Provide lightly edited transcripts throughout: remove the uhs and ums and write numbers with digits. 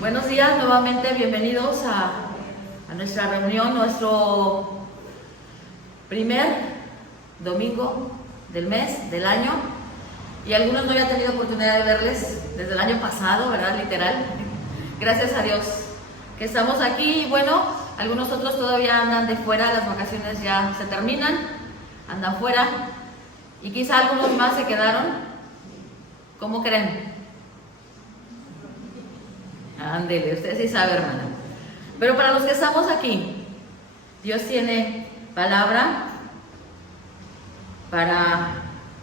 Buenos días, nuevamente bienvenidos a nuestra reunión, nuestro primer domingo del mes, del año. Y algunos no había tenido oportunidad de verles desde el año pasado, ¿verdad? Literal. Gracias a Dios que estamos aquí. Y bueno, algunos otros todavía andan de fuera, las vacaciones ya se terminan, andan fuera. Y quizá algunos más se quedaron. ¿Cómo creen? Ándele, usted sí sabe, hermana. Pero para los que estamos aquí, Dios tiene palabra para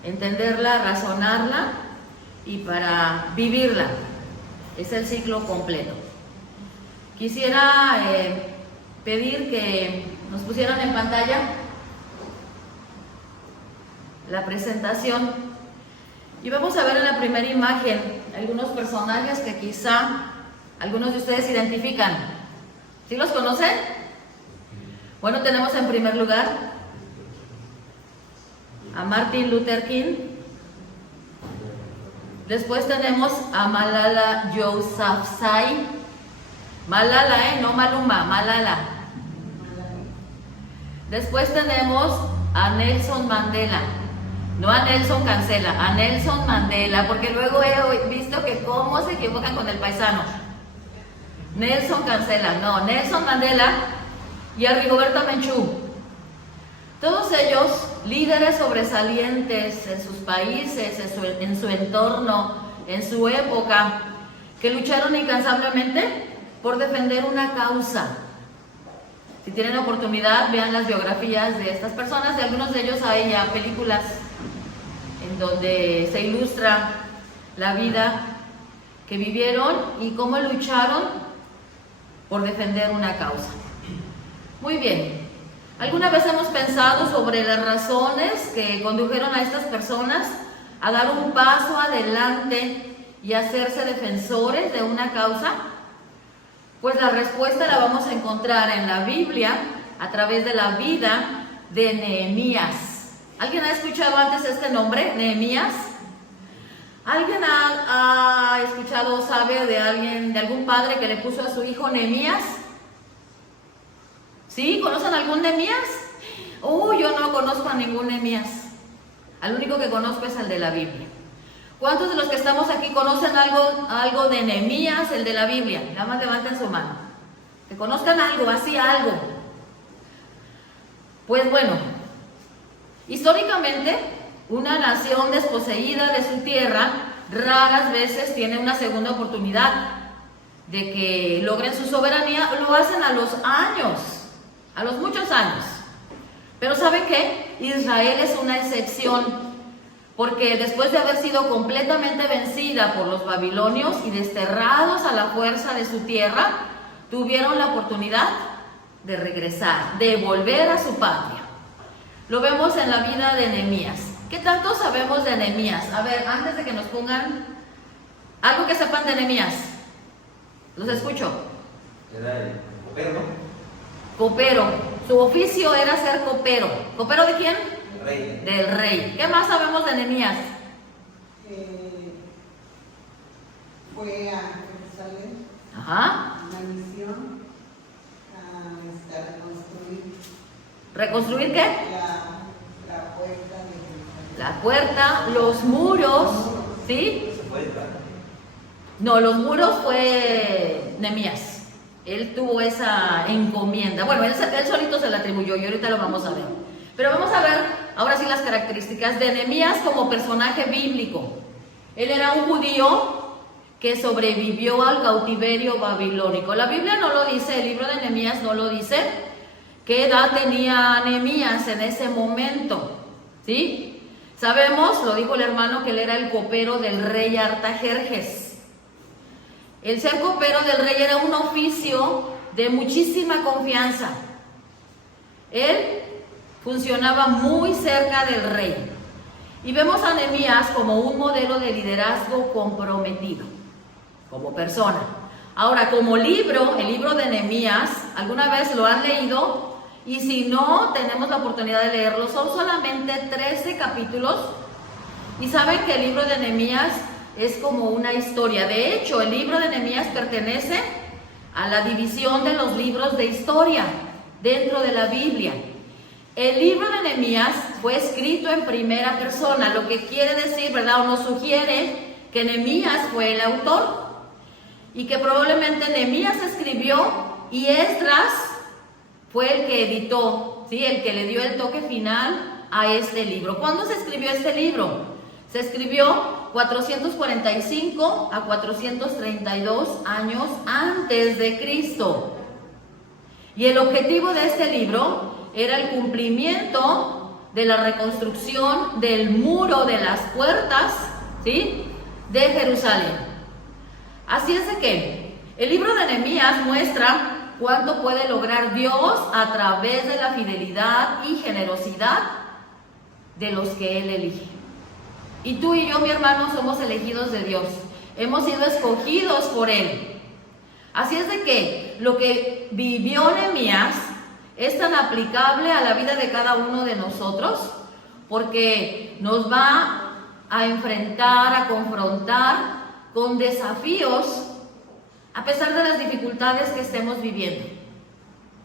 entenderla, razonarla y para vivirla. Es el ciclo completo. Quisiera pedir que nos pusieran en pantalla la presentación y vamos a ver en la primera imagen algunos personajes que quizá algunos de ustedes identifican. ¿Sí los conocen? Bueno, tenemos en primer lugar a Martin Luther King. Después tenemos a Malala Yousafzai. Malala, no Maluma, Malala. Después tenemos a Nelson Mandela. No a Nelson Cancela, a Nelson Mandela, porque luego he visto que cómo se equivocan con el paisano. Nelson Cancela, no, Nelson Mandela y a Rigoberta Menchú. Todos ellos líderes sobresalientes en sus países, en su entorno, en su época, que lucharon incansablemente por defender una causa. Si tienen oportunidad, vean las biografías de estas personas, de algunos de ellos hay ya películas en donde se ilustra la vida que vivieron y cómo lucharon por defender una causa. Muy bien, ¿alguna vez hemos pensado sobre las razones que condujeron a estas personas a dar un paso adelante y hacerse defensores de una causa? Pues la respuesta la vamos a encontrar en la Biblia a través de la vida de Nehemías. ¿Alguien ha escuchado antes este nombre, Nehemías? ¿Alguien ha escuchado o sabe de algún padre que le puso a su hijo Nehemías? ¿Sí? ¿Conocen algún Nehemías? Yo no conozco a ningún Nehemías. Al único que conozco es el de la Biblia. ¿Cuántos de los que estamos aquí conocen algo de Nehemías, el de la Biblia? Nada más levanten su mano. Que conozcan algo, así algo. Pues bueno, históricamente, una nación desposeída de su tierra raras veces tiene una segunda oportunidad de que logren su soberanía. Lo hacen a los años, a los muchos años. Pero ¿saben qué? Israel es una excepción, porque después de haber sido completamente vencida por los babilonios y desterrados a la fuerza de su tierra, tuvieron la oportunidad de regresar, de volver a su patria. Lo vemos en la vida de Nehemías. ¿Qué tanto sabemos de Nehemías? A ver, antes de que nos pongan algo que sepan de Nehemías. Los escucho. Era el copero, ¿no? Copero. Su oficio era ser copero. ¿Copero de quién? El rey. Del rey. ¿Qué más sabemos de Nehemías? Fue a Jerusalén. Ajá. Una misión a reconstruir. ¿Reconstruir qué? La puerta de Jerusalén. La puerta, los muros, ¿sí? Se fue detrás. No, los muros fue Nehemías. Él tuvo esa encomienda. Bueno, él solito se la atribuyó y ahorita lo vamos a ver. Pero vamos a ver ahora sí las características de Nehemías como personaje bíblico. Él era un judío que sobrevivió al cautiverio babilónico. La Biblia no lo dice, el libro de Nehemías no lo dice. ¿Qué edad tenía Nehemías en ese momento? ¿Sí? Sabemos, lo dijo el hermano, que él era el copero del rey Artajerjes. El ser copero del rey era un oficio de muchísima confianza. Él funcionaba muy cerca del rey. Y vemos a Nehemías como un modelo de liderazgo comprometido, como persona. Ahora, como libro, el libro de Nehemías, ¿alguna vez lo han leído? Y si no, tenemos la oportunidad de leerlo. Son solamente 13 capítulos. Y saben que el libro de Nehemías es como una historia. De hecho, el libro de Nehemías pertenece a la división de los libros de historia dentro de la Biblia. El libro de Nehemías fue escrito en primera persona, lo que quiere decir, ¿verdad? O nos sugiere que Nehemías fue el autor y que probablemente Nehemías escribió y Esdras fue el que editó, ¿sí? El que le dio el toque final a este libro. ¿Cuándo se escribió este libro? Se escribió 445 a 432 años antes de Cristo. Y el objetivo de este libro era el cumplimiento de la reconstrucción del muro de las puertas, ¿sí?, de Jerusalén. Así es de que el libro de Nehemías muestra cuánto puede lograr Dios a través de la fidelidad y generosidad de los que Él elige. Y tú y yo, mi hermano, somos elegidos de Dios. Hemos sido escogidos por Él. Así es de que lo que vivió Nehemías es tan aplicable a la vida de cada uno de nosotros, porque nos va a enfrentar, a confrontar con desafíos a pesar de las dificultades que estemos viviendo.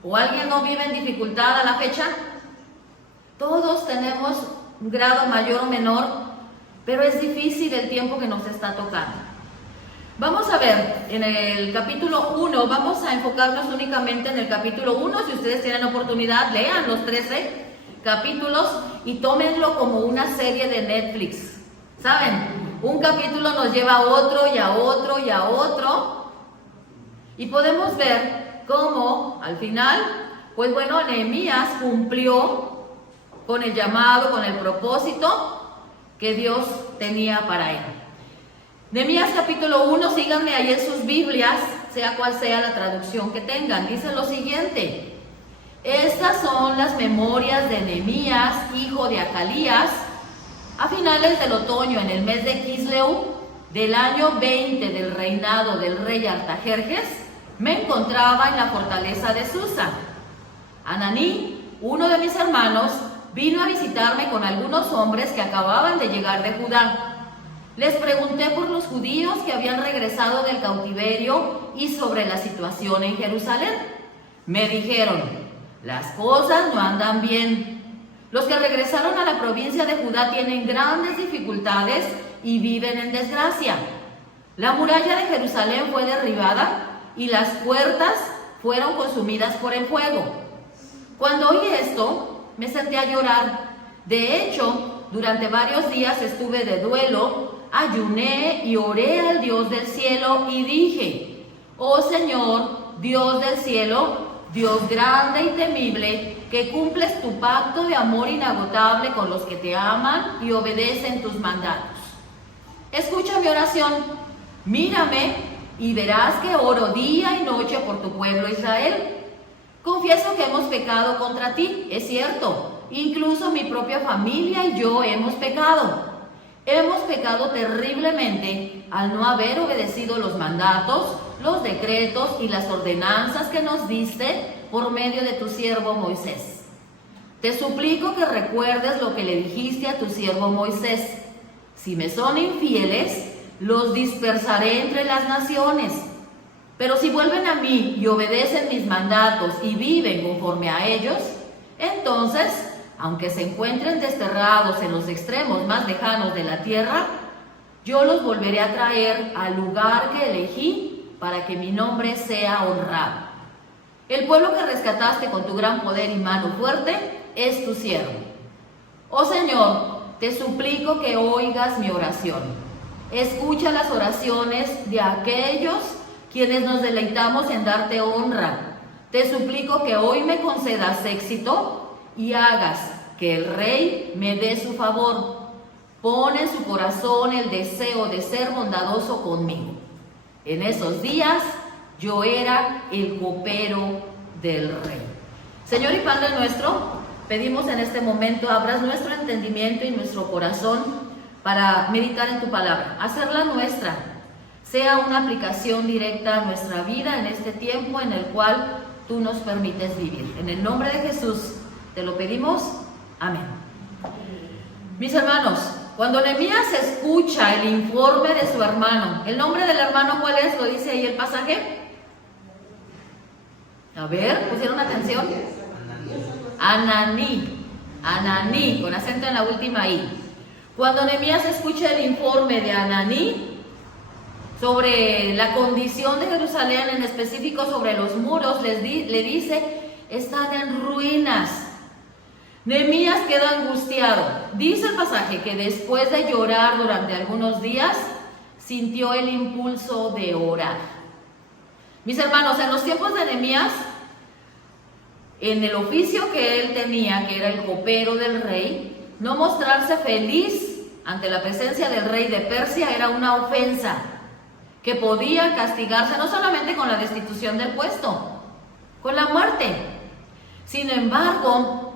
¿O alguien no vive en dificultad a la fecha? Todos tenemos un grado mayor o menor, pero es difícil el tiempo que nos está tocando. Vamos a ver, en el capítulo 1, vamos a enfocarnos únicamente en el capítulo 1. Si ustedes tienen oportunidad, lean los 13 capítulos y tómenlo como una serie de Netflix. ¿Saben? Un capítulo nos lleva a otro y a otro y a otro. Y podemos ver cómo al final, pues bueno, Nehemías cumplió con el llamado, con el propósito que Dios tenía para él. Nehemías capítulo 1, síganme ahí en sus Biblias, sea cual sea la traducción que tengan. Dice lo siguiente: estas son las memorias de Nehemías, hijo de Acalías, a finales del otoño, en el mes de Quisleu, del año 20 del reinado del rey Artajerjes, me encontraba en la fortaleza de Susa. Ananí, uno de mis hermanos, vino a visitarme con algunos hombres que acababan de llegar de Judá. Les pregunté por los judíos que habían regresado del cautiverio y sobre la situación en Jerusalén. Me dijeron: las cosas no andan bien. Los que regresaron a la provincia de Judá tienen grandes dificultades y viven en desgracia. La muralla de Jerusalén fue derribada y las puertas fueron consumidas por el fuego. Cuando oí esto, me senté a llorar. De hecho, durante varios días estuve de duelo, ayuné y oré al Dios del cielo y dije: oh Señor, Dios del cielo, Dios grande y temible, que cumples tu pacto de amor inagotable con los que te aman y obedecen tus mandatos. Escucha mi oración, mírame y verás que oro día y noche por tu pueblo Israel. Confieso que hemos pecado contra ti, es cierto, incluso mi propia familia y yo hemos pecado. Hemos pecado terriblemente al no haber obedecido los mandatos, los decretos y las ordenanzas que nos diste por medio de tu siervo Moisés. Te suplico que recuerdes lo que le dijiste a tu siervo Moisés. Si me son infieles, los dispersaré entre las naciones. Pero si vuelven a mí y obedecen mis mandatos y viven conforme a ellos, entonces, aunque se encuentren desterrados en los extremos más lejanos de la tierra, yo los volveré a traer al lugar que elegí para que mi nombre sea honrado. El pueblo que rescataste con tu gran poder y mano fuerte es tu siervo. Oh Señor, te suplico que oigas mi oración. Escucha las oraciones de aquellos quienes nos deleitamos en darte honra. Te suplico que hoy me concedas éxito y hagas que el rey me dé su favor. Pon en su corazón el deseo de ser bondadoso conmigo. En esos días yo era el copero del rey. Señor y Padre nuestro, pedimos en este momento abras nuestro entendimiento y nuestro corazón para meditar en tu palabra, hacerla nuestra, sea una aplicación directa a nuestra vida en este tiempo en el cual tú nos permites vivir. En el nombre de Jesús te lo pedimos. Amén. Mis hermanos, Cuando Nehemías escucha el informe de su hermano, ¿el nombre del hermano cuál es? ¿Lo dice ahí el pasaje? A ver, ¿pusieron atención? Ananí. Ananí, con acento en la última I. Cuando Nehemías escucha el informe de Ananí sobre la condición de Jerusalén, en específico sobre los muros, le dice, están en ruinas. Nehemías queda angustiado. Dice el pasaje que después de llorar durante algunos días, sintió el impulso de orar. Mis hermanos, en los tiempos de Nehemías, en el oficio que él tenía, que era el copero del rey, no mostrarse feliz ante la presencia del rey de Persia era una ofensa que podía castigarse no solamente con la destitución del puesto, con la muerte. Sin embargo,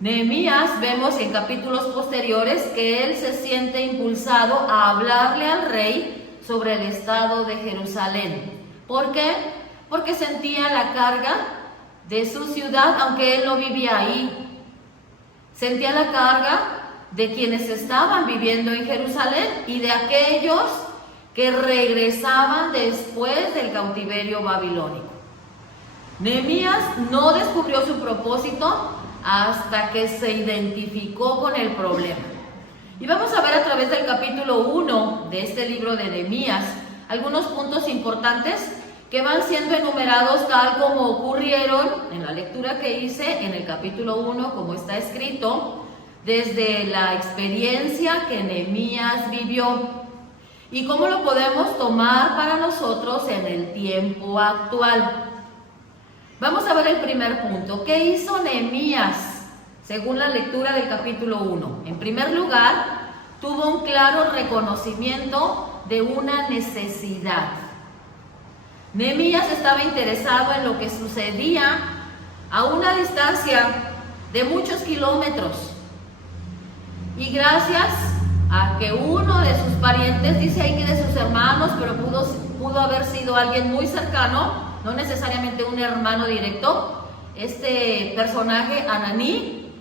Nehemías, vemos en capítulos posteriores que él se siente impulsado a hablarle al rey sobre el estado de Jerusalén. ¿Por qué? Porque sentía la carga de su ciudad, aunque él no vivía ahí. Sentía la carga de quienes estaban viviendo en Jerusalén y de aquellos que regresaban después del cautiverio babilónico. Nehemías no descubrió su propósito hasta que se identificó con el problema. Y vamos a ver a través del capítulo 1 de este libro de Nehemías algunos puntos importantes que van siendo enumerados tal como ocurrieron en la lectura que hice en el capítulo 1, como está escrito, desde la experiencia que Nehemías vivió y cómo lo podemos tomar para nosotros en el tiempo actual. Vamos a ver el primer punto. ¿Qué hizo Nehemías según la lectura del capítulo 1? En primer lugar, tuvo un claro reconocimiento de una necesidad. Nehemías estaba interesado en lo que sucedía a una distancia de muchos kilómetros. Y gracias a que uno de sus parientes, dice ahí que de sus hermanos, pero pudo haber sido alguien muy cercano, no necesariamente un hermano directo, este personaje, Ananí,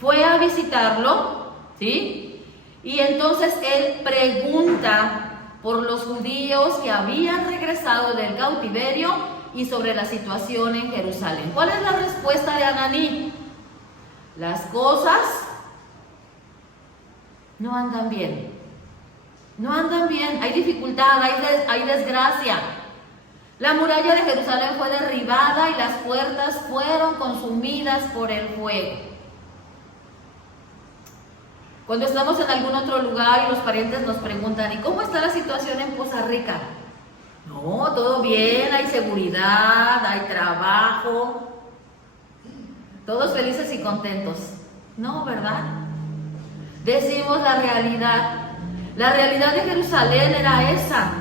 fue a visitarlo, ¿sí? Y entonces él pregunta por los judíos que habían regresado del cautiverio y sobre la situación en Jerusalén. ¿Cuál es la respuesta de Ananí? Las cosas no andan bien. No andan bien, hay dificultad, hay desgracia. La muralla de Jerusalén fue derribada y las puertas fueron consumidas por el fuego. Cuando estamos en algún otro lugar y los parientes nos preguntan, ¿y cómo está la situación en Poza Rica? No, todo bien, hay seguridad, hay trabajo, todos felices y contentos. No, ¿verdad? Decimos la realidad. La realidad de Jerusalén era esa.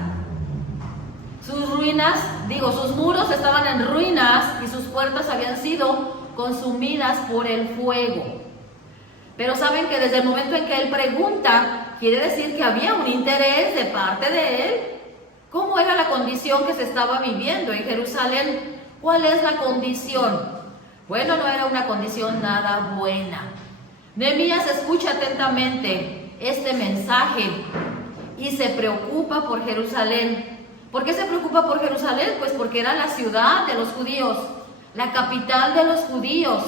Sus ruinas, sus muros estaban en ruinas y sus puertas habían sido consumidas por el fuego. Pero saben que desde el momento en que él pregunta, quiere decir que había un interés de parte de él. ¿Cómo era la condición que se estaba viviendo en Jerusalén? ¿Cuál es la condición? Bueno, no era una condición nada buena. Nehemías escucha atentamente este mensaje y se preocupa por Jerusalén. ¿Por qué se preocupa por Jerusalén? Pues porque era la ciudad de los judíos, la capital de los judíos.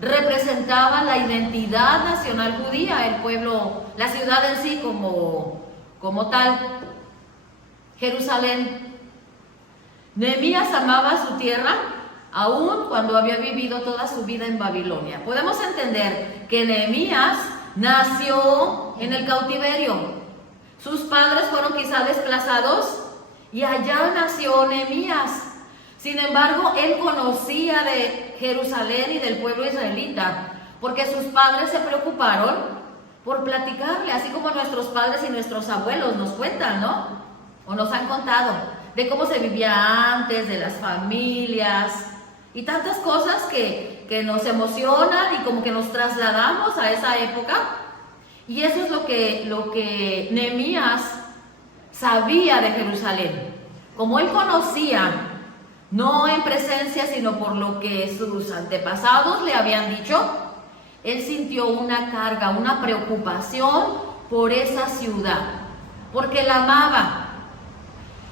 Representaba la identidad nacional judía, el pueblo, la ciudad en sí como tal, Jerusalén. Nehemías amaba su tierra, aun cuando había vivido toda su vida en Babilonia. Podemos entender que Nehemías nació en el cautiverio. Sus padres fueron quizá desplazados y allá nació Nehemías. Sin embargo, él conocía de Jerusalén y del pueblo israelita, porque sus padres se preocuparon por platicarle, así como nuestros padres y nuestros abuelos nos cuentan, ¿no? O nos han contado de cómo se vivía antes, de las familias y tantas cosas que nos emocionan y como que nos trasladamos a esa época. Y eso es lo que Nehemías sabía de Jerusalén. Como él conocía, no en presencia, sino por lo que sus antepasados le habían dicho, él sintió una carga, una preocupación por esa ciudad, porque la amaba.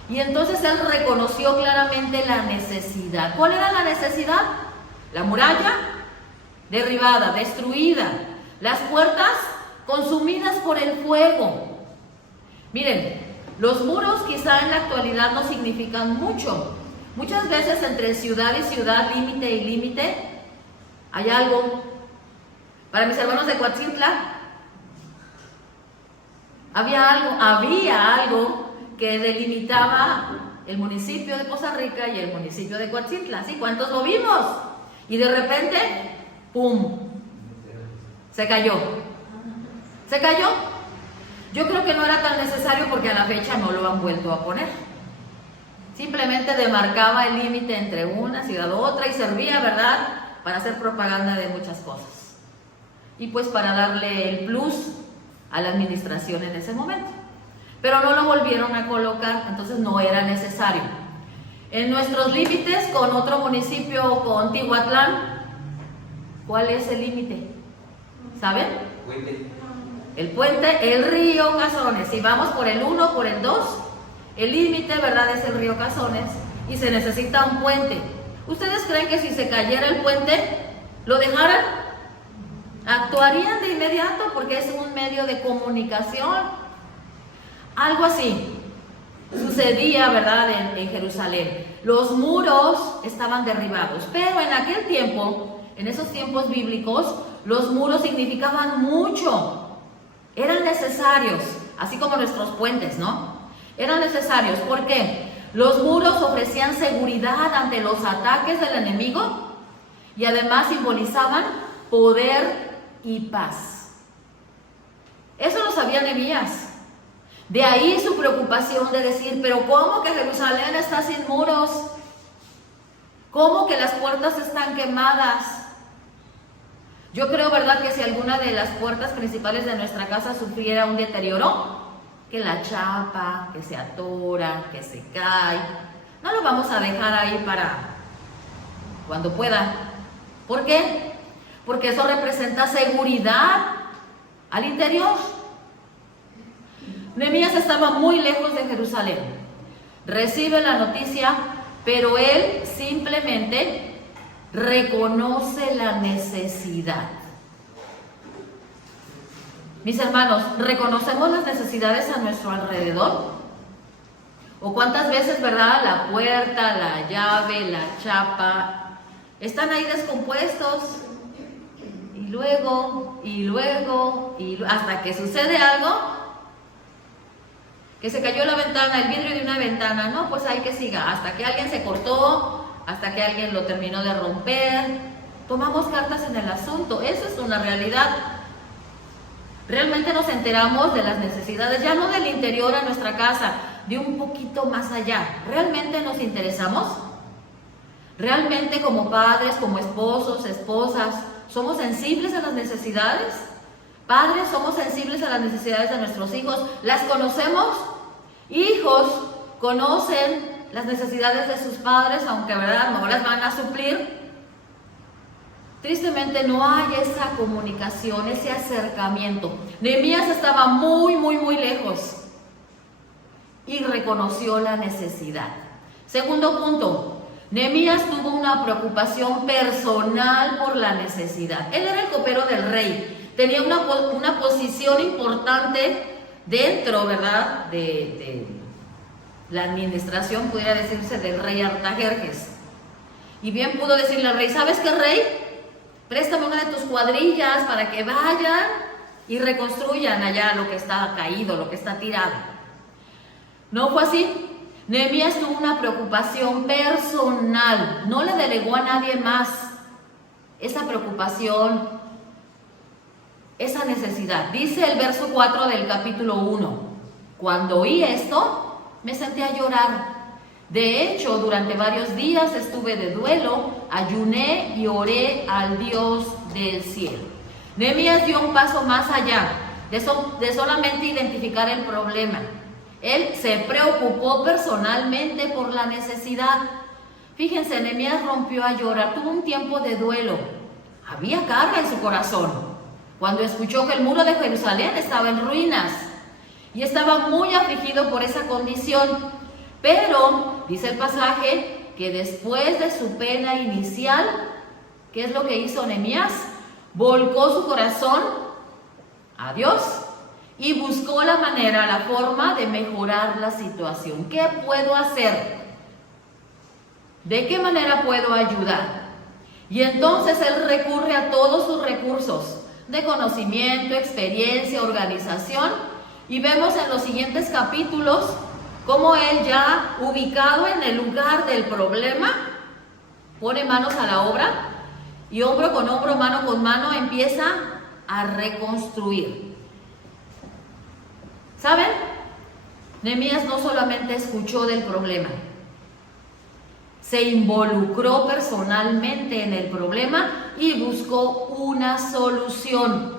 Y entonces él reconoció claramente la necesidad. ¿Cuál era la necesidad? La muralla derribada, destruida, las puertas consumidas por el fuego. Miren, los muros quizá en la actualidad no significan mucho. Muchas veces entre ciudad y ciudad, límite y límite, hay algo. Para mis hermanos de Coatzintla, había algo que delimitaba el municipio de Poza Rica y el municipio de Coatzintla. ¿Sí? ¿Cuántos lo vimos? Y de repente, ¡pum!, se cayó. ¿Se cayó? Yo creo que no era tan necesario porque a la fecha no lo han vuelto a poner. Simplemente demarcaba el límite entre una ciudad u otra y servía, ¿verdad?, para hacer propaganda de muchas cosas. Y pues para darle el plus a la administración en ese momento. Pero no lo volvieron a colocar, entonces no era necesario. En nuestros límites con otro municipio, con Tihuatlán, ¿cuál es el límite? ¿Saben? Puente. El puente, el río Cazones. Si vamos por el 1, por el 2, el límite, ¿verdad?, es el río Cazones y se necesita un puente. ¿Ustedes creen que si se cayera el puente, lo dejaran? Actuarían de inmediato porque es un medio de comunicación. Algo así sucedía, ¿verdad?, en Jerusalén. Los muros estaban derribados, pero en aquel tiempo, en esos tiempos bíblicos, los muros significaban mucho. Eran necesarios, así como nuestros puentes, ¿no? Eran necesarios. ¿Por qué? Los muros ofrecían seguridad ante los ataques del enemigo y además simbolizaban poder y paz. Eso lo sabía Nehemías. De ahí su preocupación de decir, pero ¿cómo que Jerusalén está sin muros? ¿Cómo que las puertas están quemadas? Yo creo, ¿verdad?, que si alguna de las puertas principales de nuestra casa sufriera un deterioro, que la chapa, que se atora, que se cae, no lo vamos a dejar ahí para cuando pueda. ¿Por qué? Porque eso representa seguridad al interior. Nehemías estaba muy lejos de Jerusalén. Recibe la noticia, pero él simplemente reconoce la necesidad. Mis hermanos, ¿reconocemos las necesidades a nuestro alrededor? ¿O cuántas veces, verdad, la puerta, la llave, la chapa están ahí descompuestos? Y luego, hasta que sucede algo, que se cayó la ventana, el vidrio de una ventana, no, pues hay que siga, hasta que alguien se cortó, hasta que alguien lo terminó de romper. Tomamos cartas en el asunto, eso es una realidad. Realmente nos enteramos de las necesidades, ya no del interior a nuestra casa, de un poquito más allá. ¿Realmente nos interesamos? ¿Realmente como padres, como esposos, esposas, somos sensibles a las necesidades? Padres, ¿somos sensibles a las necesidades de nuestros hijos? ¿Las conocemos? Hijos conocen las necesidades de sus padres, aunque, ¿verdad?, no las van a suplir. Tristemente no hay esa comunicación, ese acercamiento. Nehemías estaba muy lejos y reconoció la necesidad. Segundo punto, Nehemías tuvo una preocupación personal por la necesidad. Él era el copero del rey, tenía una posición importante dentro, ¿verdad?, de la administración, pudiera decirse, del rey Artajerjes. Y bien pudo decirle al rey, ¿sabes qué, rey? Préstame una de tus cuadrillas para que vayan y reconstruyan allá lo que está caído, lo que está tirado. No fue así. Nehemías tuvo una preocupación personal, no le delegó a nadie más esa preocupación, esa necesidad. Dice el verso 4 del capítulo 1, cuando oí esto, me senté a llorar. De hecho, durante varios días estuve de duelo, ayuné y oré al Dios del cielo. Nehemías dio un paso más allá de solamente identificar el problema. Él se preocupó personalmente por la necesidad. Fíjense, Nehemías rompió a llorar, tuvo un tiempo de duelo. Había carga en su corazón. cuando escuchó que el muro de Jerusalén estaba en ruinas y estaba muy afligido por esa condición. Pero, dice el pasaje, que después de su pena inicial, ¿qué es lo que hizo Nehemías? Volcó su corazón a Dios y buscó la manera, la forma de mejorar la situación. ¿Qué puedo hacer? ¿De qué manera puedo ayudar? Y entonces él recurre a todos sus recursos de conocimiento, experiencia, organización, y vemos en los siguientes capítulos cómo él, ya ubicado en el lugar del problema, pone manos a la obra y hombro con hombro, mano con mano, empieza a reconstruir. ¿Saben? Nehemías no solamente escuchó del problema, se involucró personalmente en el problema y buscó una solución.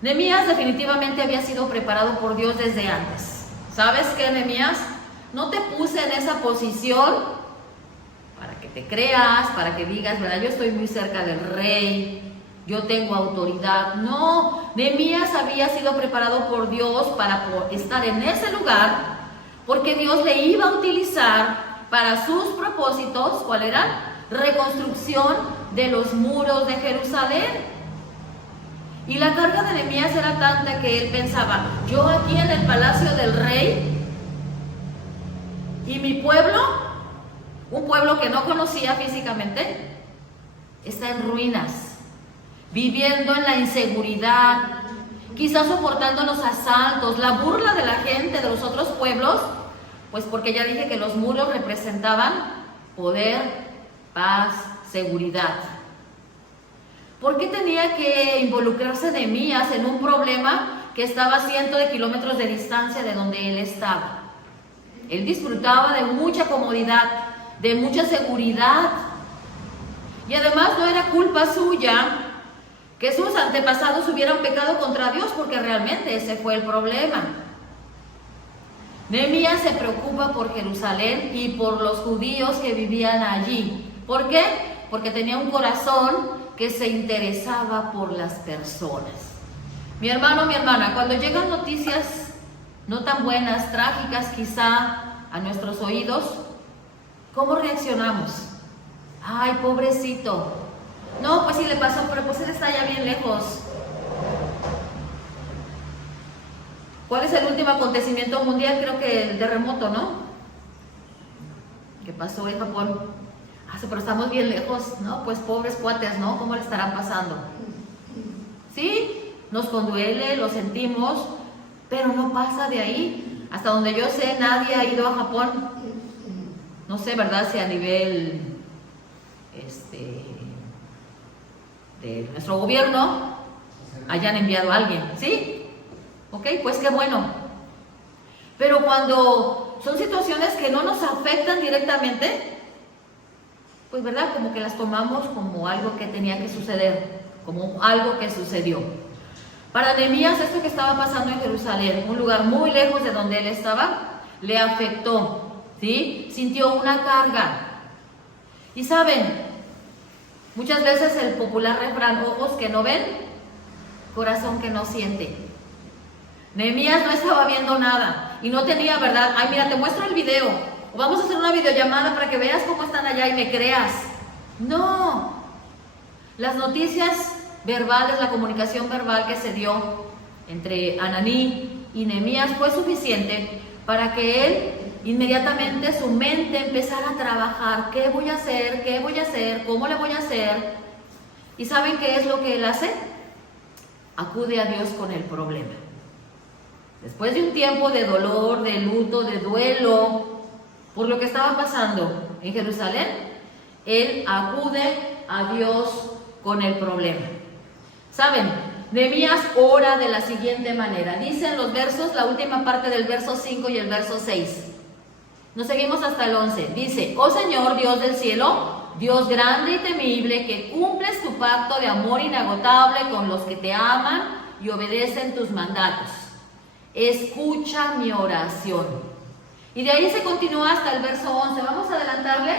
Nehemías definitivamente había sido preparado por Dios desde antes. ¿Sabes qué, Nehemías? No te puse en esa posición para que te creas, para que digas, ¿verdad? Yo estoy muy cerca del rey, yo tengo autoridad. No, Nehemías había sido preparado por Dios para estar en ese lugar, porque Dios le iba a utilizar para sus propósitos. ¿Cuál era? Reconstrucción de los muros de Jerusalén. Y la carga de Nehemías era tanta que él pensaba, yo aquí en el palacio del rey, y mi pueblo, un pueblo que no conocía físicamente, está en ruinas, viviendo en la inseguridad, quizás soportando los asaltos, la burla de la gente de los otros pueblos, pues porque ya dije que los muros representaban poder, paz, seguridad. ¿Por qué tenía que involucrarse Nehemías en un problema que estaba a cientos de kilómetros de distancia de donde él estaba? Él disfrutaba de mucha comodidad, de mucha seguridad. Y además no era culpa suya que sus antepasados hubieran pecado contra Dios, porque realmente ese fue el problema. Nehemías se preocupa por Jerusalén y por los judíos que vivían allí. ¿Por qué? Porque tenía un corazón que se interesaba por las personas. Mi hermano, mi hermana, cuando llegan noticias no tan buenas, trágicas quizá a nuestros oídos, ¿cómo reaccionamos? Ay, pobrecito. No, pues sí le pasó, pero pues él está ya bien lejos. ¿Cuál es el último acontecimiento mundial? Creo que el terremoto, ¿no? ¿Qué pasó en Japón? Pero estamos bien lejos, ¿no? Pues pobres cuates, ¿no? ¿Cómo le estarán pasando? Sí, nos conduele, lo sentimos, pero no pasa de ahí. Hasta donde yo sé, nadie ha ido a Japón. No sé, ¿verdad? Si a nivel de nuestro gobierno hayan enviado a alguien, ¿sí? Ok, pues qué bueno. Pero cuando son situaciones que no nos afectan directamente, pues verdad, como que las tomamos como algo que tenía que suceder, como algo que sucedió. Para Nehemías, esto que estaba pasando en Jerusalén, un lugar muy lejos de donde él estaba, le afectó, ¿sí? Sintió una carga. Y saben, muchas veces el popular refrán, ojos que no ven, corazón que no siente. Nehemías no estaba viendo nada y no tenía, ¿verdad? Ay, mira, te muestro el video. O vamos a hacer una videollamada para que veas cómo están allá y me creas. No. Las noticias verbales, la comunicación verbal que se dio entre Ananí y Nehemías fue suficiente para que él inmediatamente su mente empezara a trabajar. ¿Qué voy a hacer? ¿Qué voy a hacer? ¿Cómo le voy a hacer? ¿Y saben qué es lo que él hace? Acude a Dios con el problema. Después de un tiempo de dolor, de luto, de duelo por lo que estaba pasando en Jerusalén, él acude a Dios con el problema. ¿Saben? Nehemías ora de la siguiente manera. Dicen los versos, la última parte del verso 5 y el verso 6. Nos seguimos hasta el 11. Dice, oh Señor, Dios del cielo, Dios grande y temible, que cumples tu pacto de amor inagotable con los que te aman y obedecen tus mandatos. Escucha mi oración. Y de ahí se continúa hasta el verso 11. Vamos a adelantarle,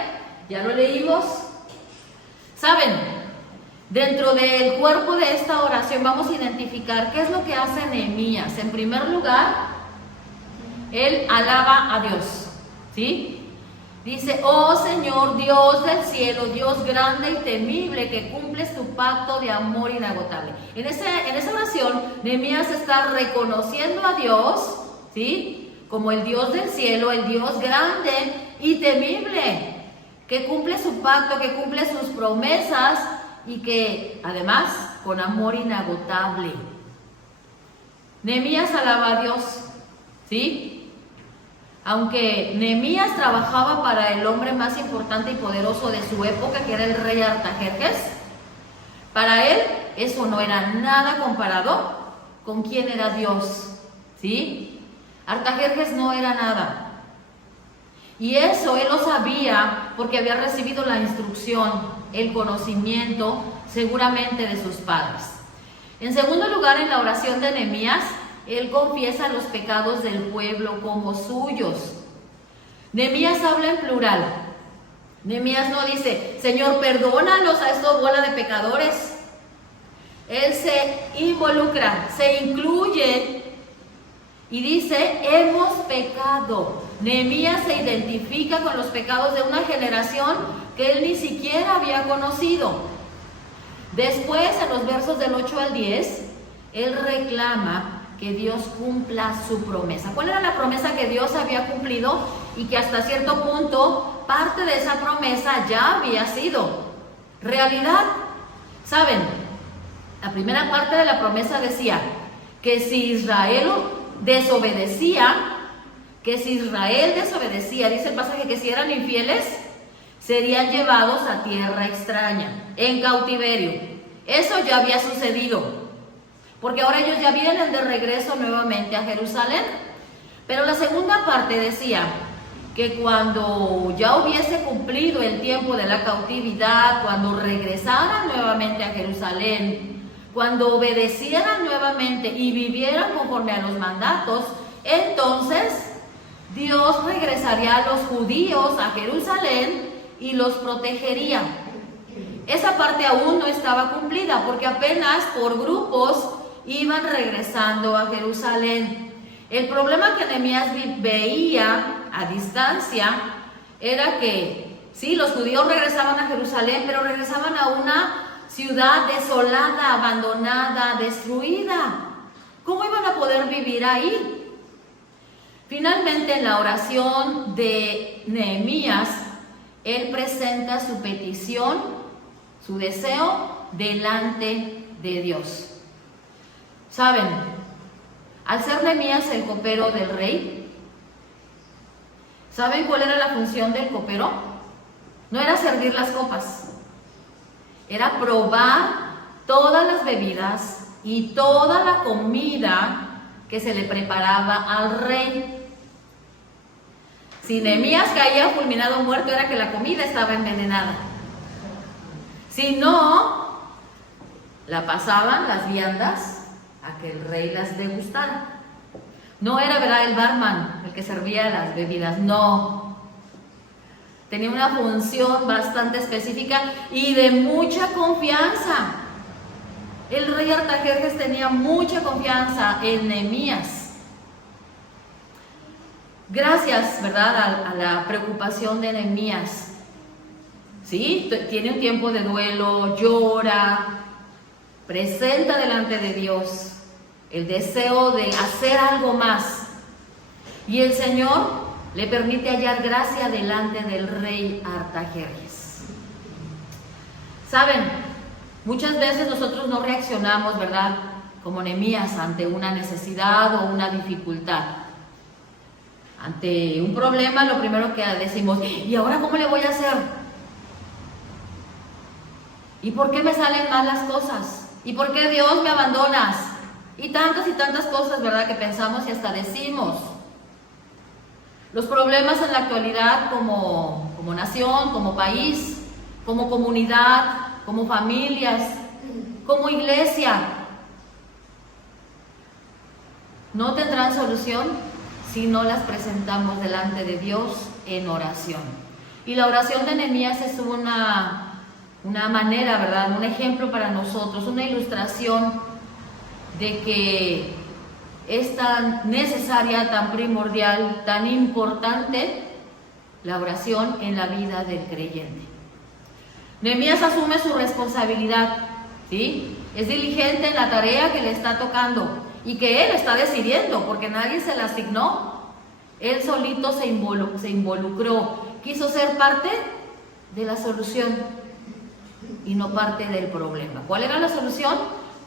ya lo leímos. ¿Saben? Dentro del cuerpo de esta oración vamos a identificar qué es lo que hace Nehemías. En primer lugar, él alaba a Dios, ¿sí? Dice: oh Señor, Dios del cielo, Dios grande y temible, que cumples tu pacto de amor inagotable. En esa oración, Nehemías está reconociendo a Dios, ¿sí?, como el Dios del cielo, el Dios grande y temible, que cumple su pacto, que cumple sus promesas y que además con amor inagotable. Nehemías alaba a Dios, ¿sí? Aunque Nehemías trabajaba para el hombre más importante y poderoso de su época, que era el rey Artajerjes, para él eso no era nada comparado con quién era Dios, ¿sí? Artajerjes no era nada. Y eso él lo sabía porque había recibido la instrucción, el conocimiento, seguramente de sus padres. En segundo lugar, en la oración de Nehemías, él confiesa los pecados del pueblo como suyos. Nehemías habla en plural. Nehemías no dice: Señor, perdónalos a estos bola de pecadores. Él se involucra, se incluye y dice: hemos pecado. Nehemías se identifica con los pecados de una generación que él ni siquiera había conocido. Después, en los versos del 8 al 10, él reclama que Dios cumpla su promesa. ¿Cuál era la promesa que Dios había cumplido? Y que hasta cierto punto, parte de esa promesa ya había sido realidad. ¿Saben? La primera parte de la promesa decía que si Israel desobedecía, dice el pasaje, que si eran infieles, serían llevados a tierra extraña, en cautiverio. Eso ya había sucedido, porque ahora ellos ya vienen de regreso nuevamente a Jerusalén. Pero la segunda parte decía que cuando ya hubiese cumplido el tiempo de la cautividad, cuando regresaran nuevamente a Jerusalén, cuando obedecieran nuevamente y vivieran conforme a los mandatos, entonces Dios regresaría a los judíos a Jerusalén y los protegería. Esa parte aún no estaba cumplida porque apenas por grupos iban regresando a Jerusalén. El problema que Nehemías veía a distancia era que sí, los judíos regresaban a Jerusalén, pero regresaban a una ciudad desolada, abandonada, destruida. ¿Cómo iban a poder vivir ahí? Finalmente, en la oración de Nehemías, él presenta su petición, su deseo, delante de Dios. ¿Saben? Al ser Nehemías el copero del rey, ¿saben cuál era la función del copero? No era servir las copas, era probar todas las bebidas y toda la comida que se le preparaba al rey. Si Nehemías caía fulminado muerto, era que la comida estaba envenenada. Si no, la pasaban las viandas a que el rey las degustara. No era, ¿verdad?, el barman el que servía las bebidas, no. Tenía una función bastante específica y de mucha confianza. El rey Artajerjes tenía mucha confianza en Nehemías. Gracias, ¿verdad?, a la preocupación de Nehemías. Sí, tiene un tiempo de duelo, llora, presenta delante de Dios el deseo de hacer algo más. Y el Señor le permite hallar gracia delante del rey Artajerjes. ¿Saben? Muchas veces nosotros no reaccionamos, ¿verdad?, como Nehemías ante una necesidad o una dificultad. Ante un problema, lo primero que decimos: ¿y ahora cómo le voy a hacer? ¿Y por qué me salen mal las cosas? ¿Y por qué Dios me abandonas? Y tantas cosas, ¿verdad?, que pensamos y hasta decimos. Los problemas en la actualidad como nación, como país, como comunidad, como familias, como iglesia, no tendrán solución si no las presentamos delante de Dios en oración. Y la oración de Nehemías es una manera, ¿verdad? Un ejemplo para nosotros, una ilustración de que es tan necesaria, tan primordial, tan importante la oración en la vida del creyente. Nehemías asume su responsabilidad, ¿sí? Es diligente en la tarea que le está tocando y que él está decidiendo, porque nadie se la asignó. Él solito se involucró, quiso ser parte de la solución y no parte del problema. ¿Cuál era la solución?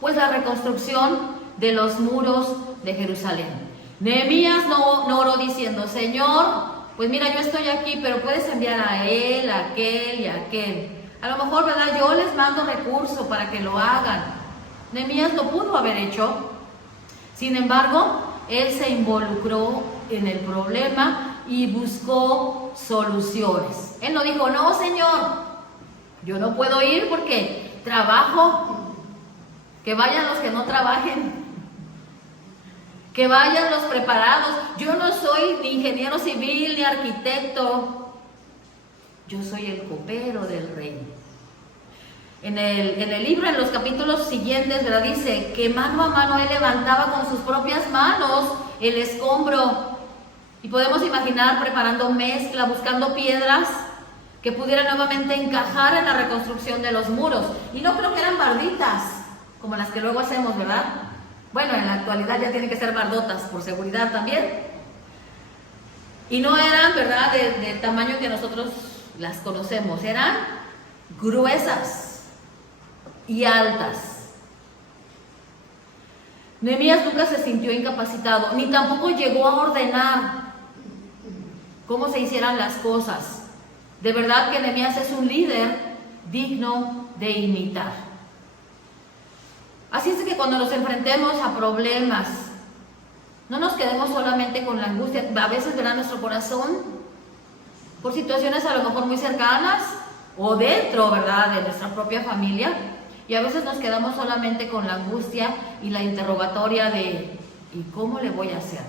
Pues la reconstrucción de los muros de Jerusalén. Nehemías no oró diciendo, Señor, pues mira, yo estoy aquí, pero puedes enviar a él, a aquel y a aquel. A lo mejor, ¿verdad? Yo les mando recursos para que lo hagan. Nehemías lo pudo haber hecho. Sin embargo, él se involucró en el problema y buscó soluciones. Él no dijo, no, Señor, yo no puedo ir porque trabajo. Que vayan los que no trabajen. Que vayan los preparados. Yo no soy ni ingeniero civil ni arquitecto. Yo soy el copero del rey. En el libro, en los capítulos siguientes, ¿verdad? Dice que mano a mano él levantaba con sus propias manos el escombro. Y podemos imaginar preparando mezcla, buscando piedras que pudieran nuevamente encajar en la reconstrucción de los muros. Y no creo que eran barditas, como las que luego hacemos, ¿verdad? Bueno, en la actualidad ya tienen que ser bardotas, por seguridad también. Y no eran, ¿verdad?, del tamaño que nosotros las conocemos. Eran gruesas y altas. Nehemías nunca se sintió incapacitado, ni tampoco llegó a ordenar cómo se hicieran las cosas. De verdad que Nehemías es un líder digno de imitar. Así es que cuando nos enfrentemos a problemas, no nos quedemos solamente con la angustia. A veces verá nuestro corazón por situaciones a lo mejor muy cercanas o dentro, ¿verdad?, de nuestra propia familia. Y a veces nos quedamos solamente con la angustia y la interrogatoria de ¿y cómo le voy a hacer?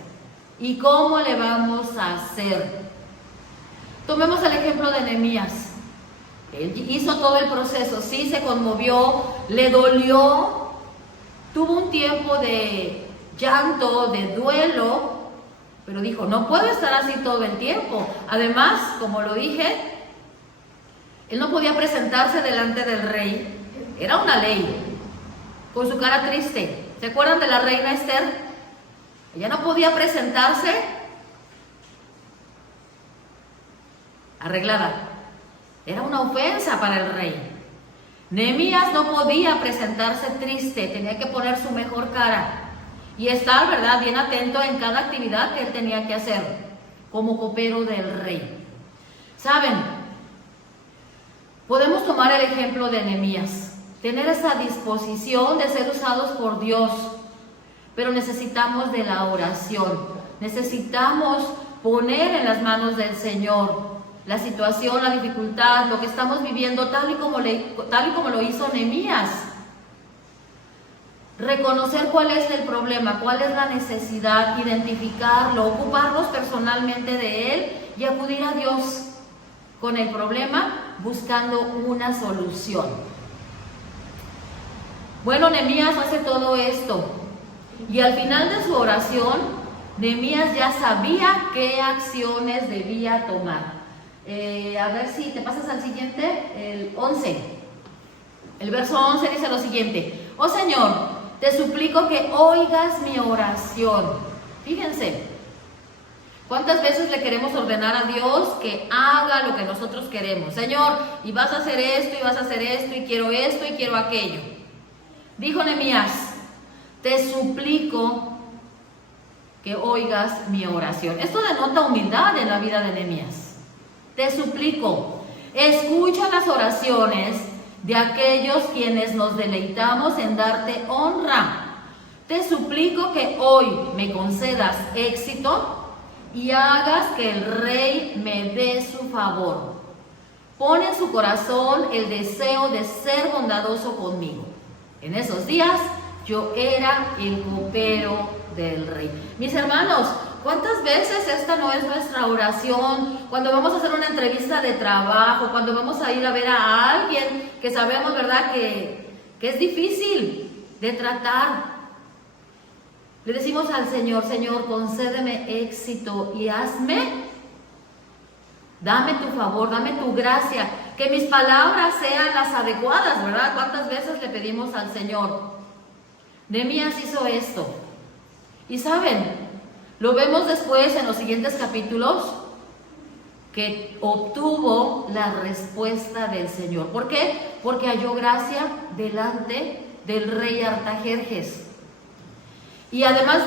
¿Y cómo le vamos a hacer? Tomemos el ejemplo de Nehemías. Él hizo todo el proceso, sí se conmovió, le dolió, tuvo un tiempo de llanto, de duelo, pero dijo, no puedo estar así todo el tiempo. Además, como lo dije, él no podía presentarse delante del rey. Era una ley, con su cara triste. ¿Se acuerdan de la reina Esther? Ella no podía presentarse arreglada. Era una ofensa para el rey. Nehemías no podía presentarse triste, tenía que poner su mejor cara y estar, ¿verdad?, bien atento en cada actividad que él tenía que hacer como copero del rey. ¿Saben? Podemos tomar el ejemplo de Nehemías. Tener esa disposición de ser usados por Dios, pero necesitamos de la oración, necesitamos poner en las manos del Señor la situación, la dificultad, lo que estamos viviendo, tal y como lo hizo Nehemías. Reconocer cuál es el problema, cuál es la necesidad, identificarlo, ocuparnos personalmente de él y acudir a Dios con el problema buscando una solución. Bueno, Nehemías hace todo esto y al final de su oración, Nehemías ya sabía qué acciones debía tomar. A ver si te pasas al siguiente, el 11. El verso 11 dice lo siguiente: oh Señor, te suplico que oigas mi oración. Fíjense, ¿cuántas veces le queremos ordenar a Dios que haga lo que nosotros queremos? Señor, y vas a hacer esto, y vas a hacer esto, y quiero aquello. Dijo Nehemías, te suplico que oigas mi oración. Esto denota humildad en la vida de Nehemías. Te suplico, escucha las oraciones de aquellos quienes nos deleitamos en darte honra. Te suplico que hoy me concedas éxito y hagas que el rey me dé su favor. Pon en su corazón el deseo de ser bondadoso conmigo. En esos días yo era el copero del rey. Mis hermanos, ¿cuántas veces esta no es nuestra oración? Cuando vamos a hacer una entrevista de trabajo, cuando vamos a ir a ver a alguien que sabemos, ¿verdad?, que es difícil de tratar. Le decimos al Señor: Señor, concédeme éxito y dame tu favor, dame tu gracia, que mis palabras sean las adecuadas, ¿verdad? ¿Cuántas veces le pedimos al Señor? Nehemías hizo esto. Y saben, lo vemos después en los siguientes capítulos, que obtuvo la respuesta del Señor. ¿Por qué? Porque halló gracia delante del rey Artajerjes. Y además,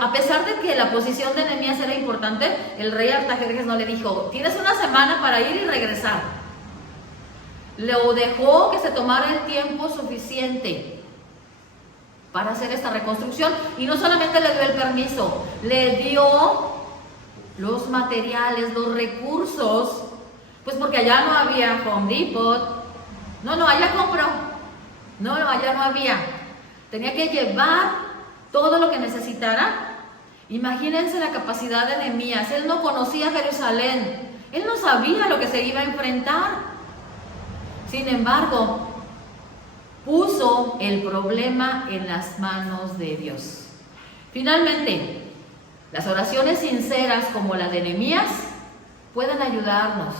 a pesar de que la posición de Nehemías era importante, el rey Artajerjes no le dijo: tienes una semana para ir y regresar. Lo dejó que se tomara el tiempo suficiente para hacer esta reconstrucción. Y no solamente le dio el permiso, le dio los materiales, los recursos, pues porque allá no había Home Depot. Allá compró. Allá no había. Tenía que llevar todo lo que necesitara. Imagínense la capacidad de Nehemías. Él no conocía Jerusalén, él no sabía lo que se iba a enfrentar. Sin embargo, puso el problema en las manos de Dios. Finalmente, las oraciones sinceras como la de Nehemías pueden ayudarnos.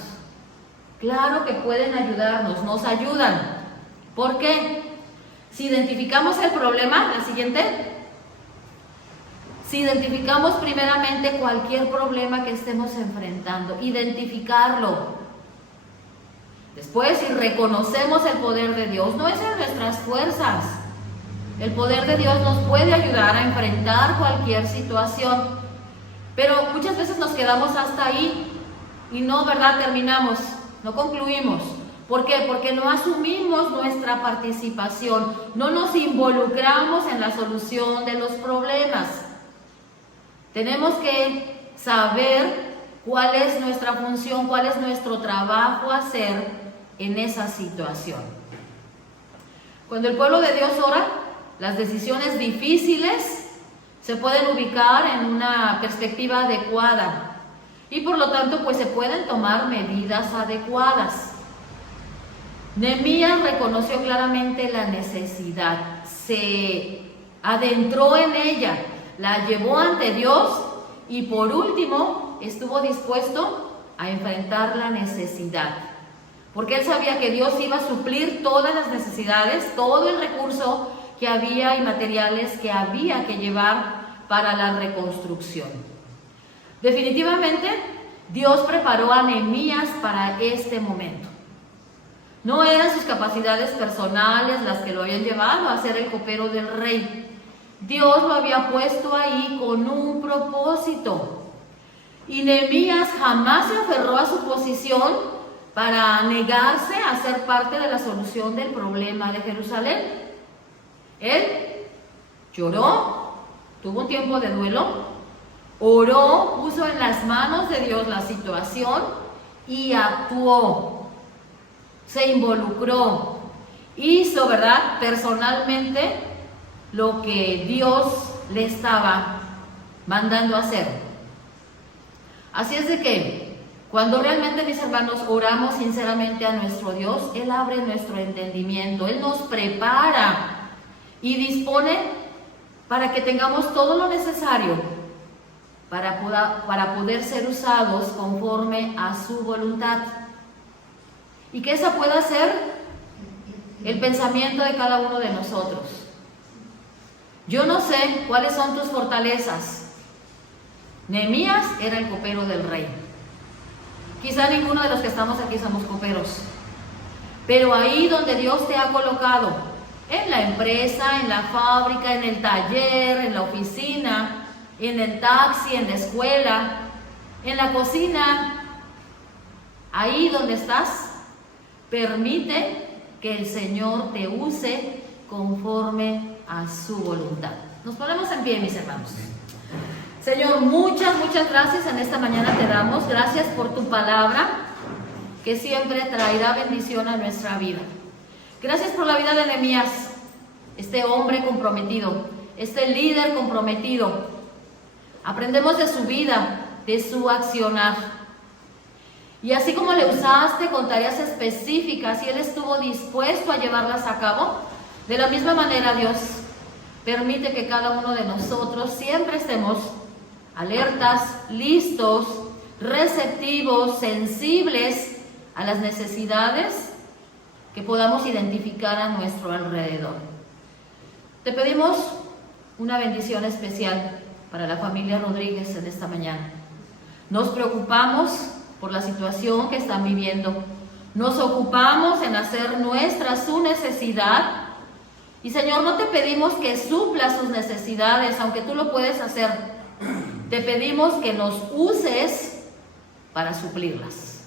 Claro que pueden ayudarnos, nos ayudan. ¿Por qué? Si identificamos el problema, la siguiente. Si identificamos primeramente cualquier problema que estemos enfrentando, identificarlo. Después, si reconocemos el poder de Dios, no es en nuestras fuerzas. El poder de Dios nos puede ayudar a enfrentar cualquier situación. Pero muchas veces nos quedamos hasta ahí y no, ¿verdad?, terminamos, no concluimos. ¿Por qué? Porque no asumimos nuestra participación, no nos involucramos en la solución de los problemas. Tenemos que saber cuál es nuestra función, cuál es nuestro trabajo a hacer en esa situación. Cuando el pueblo de Dios ora, las decisiones difíciles se pueden ubicar en una perspectiva adecuada y por lo tanto pues se pueden tomar medidas adecuadas. Nehemías reconoció claramente la necesidad, se adentró en ella, la llevó ante Dios y por último estuvo dispuesto a enfrentar la necesidad, porque él sabía que Dios iba a suplir todas las necesidades, todo el recurso que había y materiales que había que llevar para la reconstrucción. Definitivamente Dios preparó a Nehemías para este momento. No eran sus capacidades personales las que lo habían llevado a ser el copero del rey. Dios lo había puesto ahí con un propósito. Y Nehemías jamás se aferró a su posición para negarse a ser parte de la solución del problema de Jerusalén. Él lloró, tuvo un tiempo de duelo, oró, puso en las manos de Dios la situación y actuó, se involucró, hizo, ¿verdad?, personalmente lo que Dios le estaba mandando hacer. Así es de que cuando realmente, mis hermanos, oramos sinceramente a nuestro Dios, Él abre nuestro entendimiento, Él nos prepara y dispone para que tengamos todo lo necesario para poder ser usados conforme a su voluntad. Y que esa pueda ser el pensamiento de cada uno de nosotros. Yo no sé cuáles son tus fortalezas. Nehemías era el copero del rey. Quizá ninguno de los que estamos aquí somos coperos. Pero ahí donde Dios te ha colocado, en la empresa, en la fábrica, en el taller, en la oficina, en el taxi, en la escuela, en la cocina, ahí donde estás, permite que el Señor te use conforme a su voluntad. Nos ponemos en pie, mis hermanos. Señor, muchas gracias en esta mañana te damos. Gracias por tu palabra, que siempre traerá bendición a nuestra vida. Gracias por la vida de Nehemías, este hombre comprometido, este líder comprometido, Aprendemos de su vida, de su accionar. Y así como le usaste con tareas específicas y Él estuvo dispuesto a llevarlas a cabo, de la misma manera, Dios, permite que cada uno de nosotros siempre estemos alertas, listos, receptivos, sensibles a las necesidades que podamos identificar a nuestro alrededor. Te pedimos una bendición especial para la familia Rodríguez en esta mañana. Nos preocupamos por la situación que están viviendo. Nos ocupamos en hacer nuestra su necesidad. Y Señor, no te pedimos que supla sus necesidades, aunque tú lo puedes hacer. Te pedimos que nos uses para suplirlas.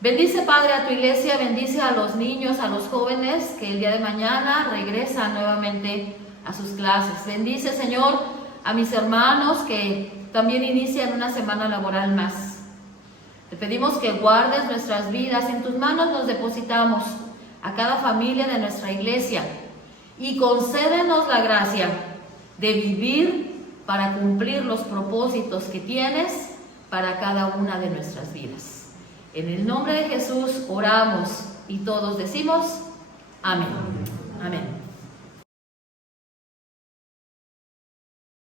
Bendice, Padre, a tu iglesia, bendice a los niños, a los jóvenes que el día de mañana regresan nuevamente a sus clases. Bendice, Señor, a mis hermanos que también inician una semana laboral más. Te pedimos que guardes nuestras vidas, en tus manos nos depositamos a cada familia de nuestra iglesia y concédenos la gracia de vivir para cumplir los propósitos que tienes para cada una de nuestras vidas. En el nombre de Jesús oramos y todos decimos amén. Amén.